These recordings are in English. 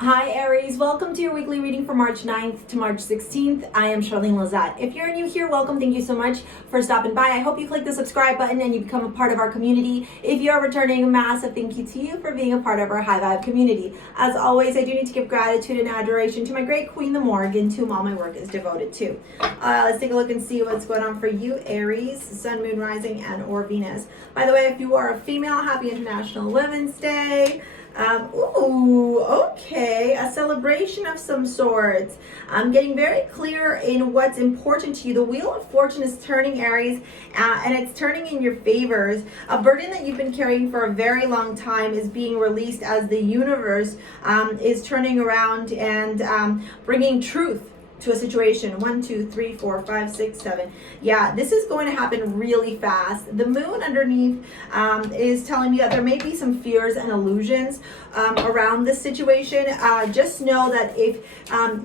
Hi Aries, welcome to your weekly reading for March 9th to March 16th. I am Charlene Lazat. If you're new here, welcome. Thank you so much for stopping by. I hope you click the subscribe button and you become a part of our community. If you're returning, a massive thank you to you for being a part of our High Vibe community. As always, I do need to give gratitude and adoration to my great queen, the Morgan, to whom all my work is devoted to. Let's take a look and see what's going on for you, Aries, Sun, Moon, Rising, and or Venus. By the way, if you are a female, happy International Women's Day. Okay, a celebration of some sorts. I'm getting very clear in what's important to you. The Wheel of Fortune is turning, Aries, and it's turning in your favors. A burden that you've been carrying for a very long time is being released as the universe is turning around and bringing truth to a situation. 1, 2, 3, 4, 5, 6, 7. Yeah, this is going to happen really fast. The moon underneath is telling me that there may be some fears and illusions around this situation. Just know that if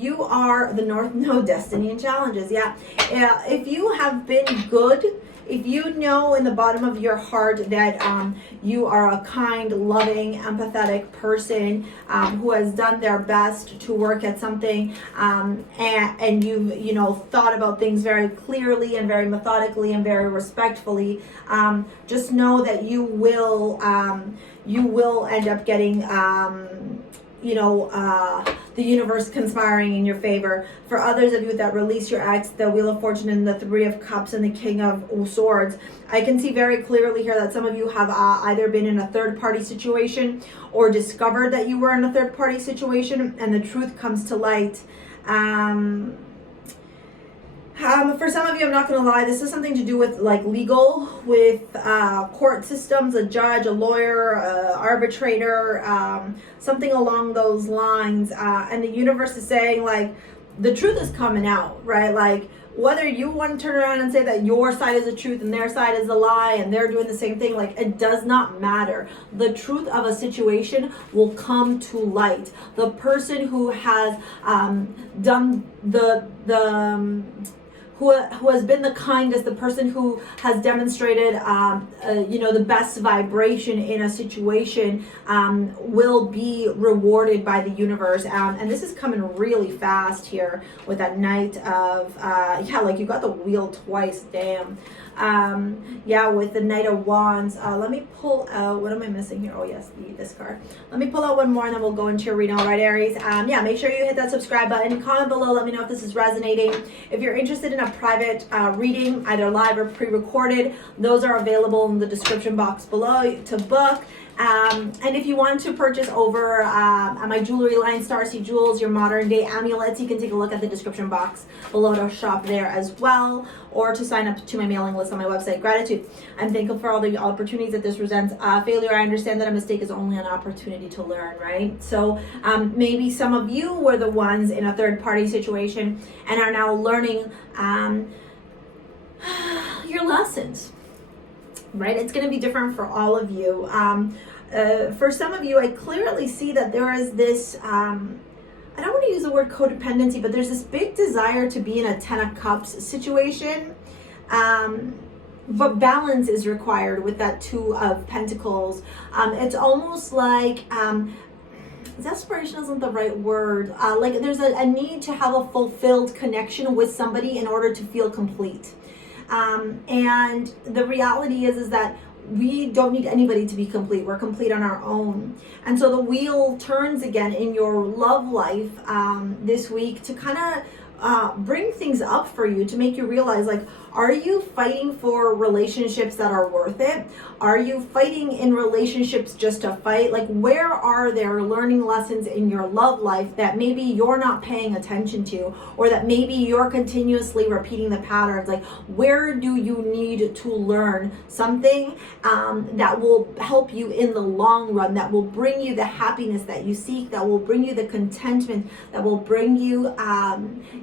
you are the North Node, destiny and challenges. Yeah, if you have been good, if you know in the bottom of your heart that you are a kind, loving, empathetic person who has done their best to work at something, and you've thought about things very clearly and very methodically and very respectfully, just know that you will end up getting the universe conspiring in your favor. For others of you that release your ex, the Wheel of Fortune and the Three of Cups and the King of Swords, I can see very clearly here that some of you have either been in a third-party situation or discovered that you were in a third-party situation, and the truth comes to light. For some of you, I'm not going to lie, this is something to do with like legal, with court systems, a judge, a lawyer, arbitrator, something along those lines. And the universe is saying, like, the truth is coming out, right? Like, whether you want to turn around and say that your side is the truth and their side is the lie and they're doing the same thing, like, it does not matter. The truth of a situation will come to light. The person who has done who has been the kindest, the person who has demonstrated, the best vibration in a situation will be rewarded by the universe. And this is coming really fast here with that Knight of, like you got the wheel twice, damn. With the Knight of Wands. Let me pull out, what am I missing here? Oh yes, this card. Let me pull out one more and then we'll go into your reading. All right, Aries. Make sure you hit that subscribe button. Comment below, let me know if this is resonating. If you're interested in a private reading, either live or pre-recorded, those are available in the description box below to book. And if you want to purchase over my jewelry line, STARSEA Jewels, your modern day amulets, you can take a look at the description box below to shop there as well, or to sign up to my mailing list on my website. Gratitude. I'm thankful for all the opportunities that this presents. Failure, I understand that a mistake is only an opportunity to learn, right? So maybe some of you were the ones in a third party situation and are now learning your lessons. Right? It's going to be different for all of you. For some of you, I clearly see that there is this, I don't want to use the word codependency, but there's this big desire to be in a 10 of Cups situation. But balance is required with that 2 of Pentacles. It's almost like, desperation isn't the right word. Like there's a need to have a fulfilled connection with somebody in order to feel complete. And the reality is that we don't need anybody to be complete. We're complete on our own. And so the wheel turns again in your love life this week to kind of bring things up for you, to make you realize, like, are you fighting for relationships that are worth it? Are you fighting in relationships just to fight? Like, where are there learning lessons in your love life that maybe you're not paying attention to, or that maybe you're continuously repeating the patterns? Like, where do you need to learn something that will help you in the long run, that will bring you the happiness that you seek, that will bring you the contentment, that will bring you,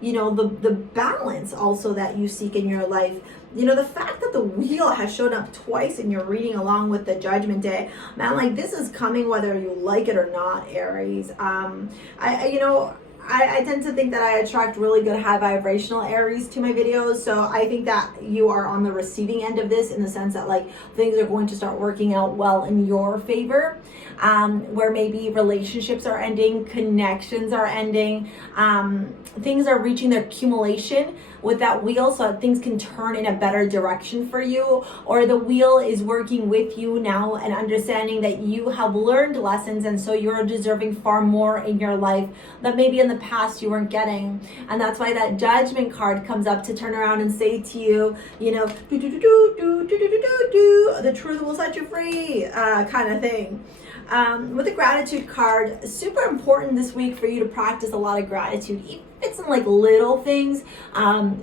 the balance also that you seek in your life? The fact that the wheel has shown up twice in your reading along with the Judgment Day, man, like, this is coming whether you like it or not, Aries. I tend to think that I attract really good high vibrational Aries to my videos. So I think that you are on the receiving end of this, in the sense that, like, things are going to start working out well in your favor. where maybe relationships are ending, connections are ending, things are reaching their accumulation with that wheel, so that things can turn in a better direction for you, or the wheel is working with you now and understanding that you have learned lessons, and so you're deserving far more in your life that maybe in the past you weren't getting. And that's why that Judgment card comes up to turn around and say to you, you know, the truth will set you free, kind of thing. With the Gratitude card, super important this week for you to practice a lot of gratitude. Even if it's in like little things,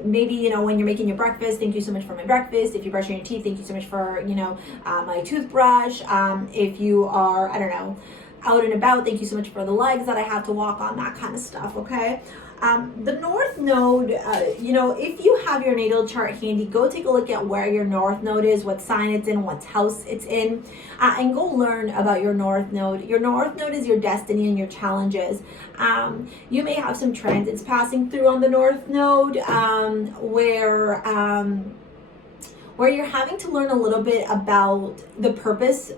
maybe, you know, when you're making your breakfast, thank you so much for my breakfast. If you're brushing your teeth, thank you so much for, you know, my toothbrush. If you are, I don't know, out and about, thank you so much for the legs that I have to walk on, that kind of stuff, okay? The North Node, you know, if you have your natal chart handy, go take a look at where your North Node is, what sign it's in, what house it's in, and go learn about your North Node. Your North Node is your destiny and your challenges. You may have some transits passing through on the North Node, where you're having to learn a little bit about the purpose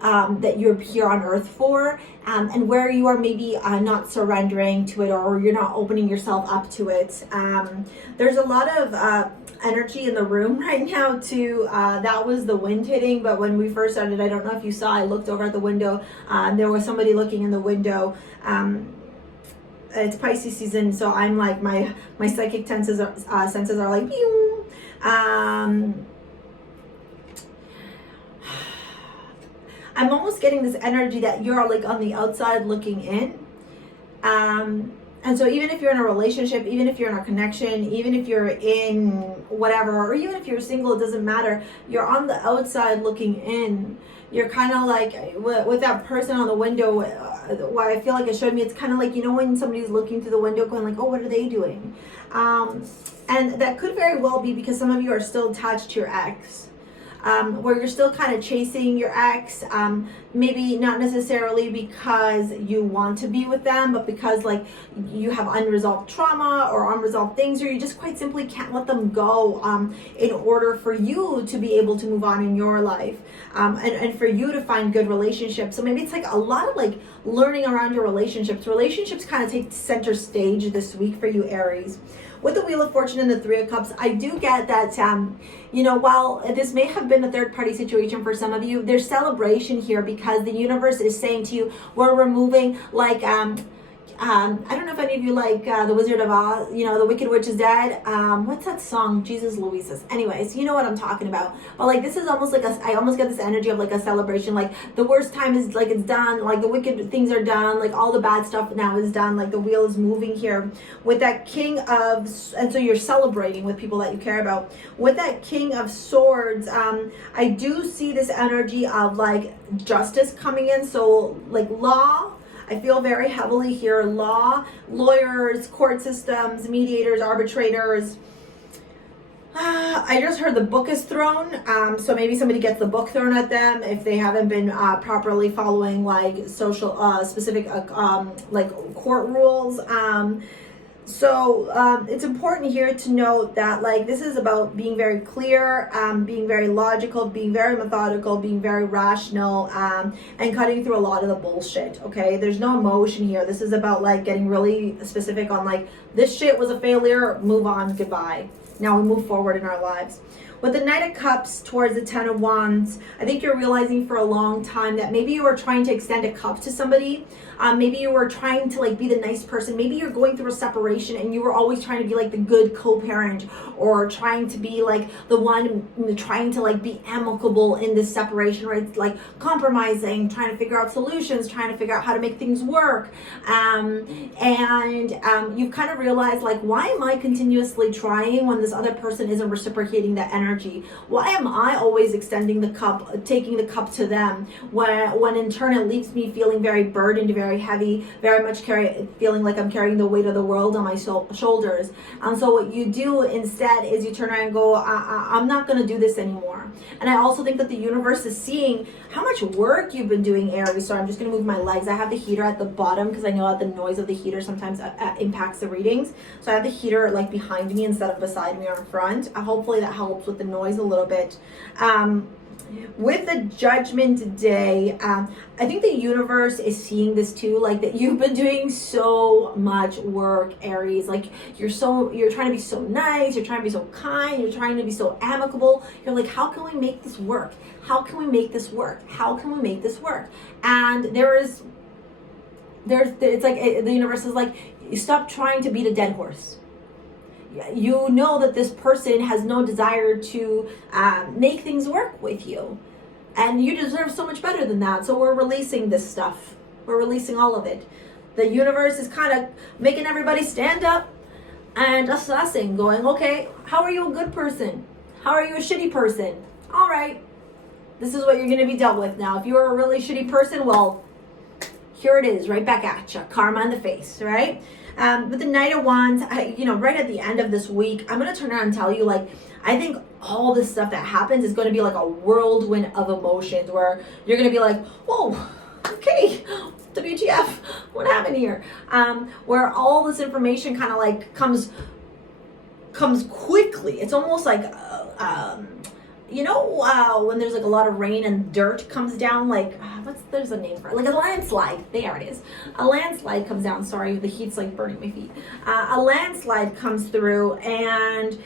that you're here on earth for, and where you are maybe not surrendering to it, or you're not opening yourself up to it. There's a lot of energy in the room right now too. That was the wind hitting, but when we first started, I don't know if you saw, I looked over at the window, there was somebody looking in the window. It's Pisces season, so I'm like, my psychic senses are like, pew. I'm almost getting this energy that you're like on the outside looking in. And so even if you're in a relationship, even if you're in a connection, even if you're in whatever, or even if you're single, it doesn't matter. You're on the outside looking in. You're kind of like, with that person on the window, what I feel like it showed me, it's kind of like, you know, when somebody's looking through the window going like, oh, what are they doing? And that could very well be because some of you are still attached to your ex. Where you're still kind of chasing your ex, maybe not necessarily because you want to be with them, but because like you have unresolved trauma or unresolved things, or you just quite simply can't let them go in order for you to be able to move on in your life, and for you to find good relationships. So maybe it's like a lot of like learning around your relationships. Relationships kind of take center stage this week for you, Aries. With the Wheel of Fortune and the Three of Cups, I do get that, you know, while this may have been a third-party situation for some of you, there's celebration here because the universe is saying to you, we're removing, like, I don't know if any of you like The Wizard of Oz, you know, The Wicked Witch is Dead. What's that song? Jesus Louises. Anyways, you know what I'm talking about. But like, this is almost like I almost get this energy of like a celebration. Like the worst time is like, it's done. Like the wicked things are done. Like all the bad stuff now is done. Like the wheel is moving here with that King of, and so you're celebrating with people that you care about. With that King of Swords, I do see this energy of like justice coming in. So like law, I feel very heavily here. Law, lawyers, court systems, mediators, arbitrators. I just heard the book is thrown. So maybe somebody gets the book thrown at them if they haven't been properly following like social, specific like court rules. So it's important here to note that like this is about being very clear, being very logical, being very methodical, being very rational, and cutting through a lot of the bullshit, okay? There's no emotion here. This is about like getting really specific on like, this shit was a failure, move on, goodbye. Now we move forward in our lives. With the Knight of Cups towards the Ten of Wands, I think you're realizing for a long time that maybe you were trying to extend a cup to somebody. Maybe you were trying to like be the nice person. Maybe you're going through a separation and you were always trying to be like the good co-parent, or trying to be like the one trying to like be amicable in this separation, right? Like compromising, trying to figure out solutions, trying to figure out how to make things work. You've kind of realized like, why am I continuously trying when this other person isn't reciprocating that energy? Why am I always extending the cup, taking the cup to them, when in turn it leaves me feeling very burdened, very heavy, very much feeling like I'm carrying the weight of the world on my shoulders. And so what you do instead is you turn around and go, I'm not going to do this anymore. And I also think that the universe is seeing how much work you've been doing, Aries. So I'm just going to move my legs. I have the heater at the bottom because I know that the noise of the heater sometimes impacts the readings. So I have the heater like behind me instead of beside me or in front. Hopefully that helps with the noise a little bit. with the Judgment today, I think the universe is seeing this too, like that you've been doing so much work, Aries. Like you're trying to be so nice, you're trying to be so kind, you're trying to be so amicable. You're like, how can we make this work? How can we make this work? How can we make this work? And it's like the universe is like, you stop trying to beat a dead horse. You know that this person has no desire to make things work with you. And you deserve so much better than that. So we're releasing this stuff. We're releasing all of it. The universe is kind of making everybody stand up and assessing, going, okay, how are you a good person? How are you a shitty person? All right, this is what you're going to be dealt with now. If you're a really shitty person, well, here it is, right back at you. Karma in the face, right? With the Knight of Wands, right at the end of this week, I'm going to turn around and tell you, like, I think all this stuff that happens is going to be like a whirlwind of emotions where you're going to be like, whoa, okay, WTF, what happened here? Where all this information kind of like comes quickly. It's almost like, when there's like a lot of rain and dirt comes down, like, there's a name for it, like a landslide. There it is. A landslide comes down. Sorry, the heat's like burning my feet. A landslide comes through, and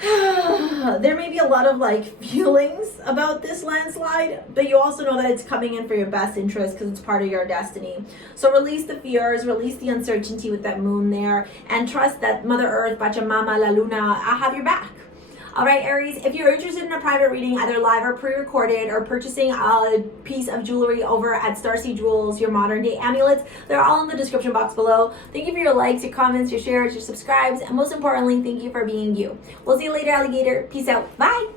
there may be a lot of like feelings about this landslide, but you also know that it's coming in for your best interest because it's part of your destiny. So release the fears, release the uncertainty with that moon there, and trust that Mother Earth, Pachamama, La Luna, I have your back. All right, Aries, if you're interested in a private reading, either live or pre-recorded, or purchasing a piece of jewelry over at STARSEA Jewels, your modern day amulets, they're all in the description box below. Thank you for your likes, your comments, your shares, your subscribes, and most importantly, thank you for being you. We'll see you later, alligator. Peace out. Bye.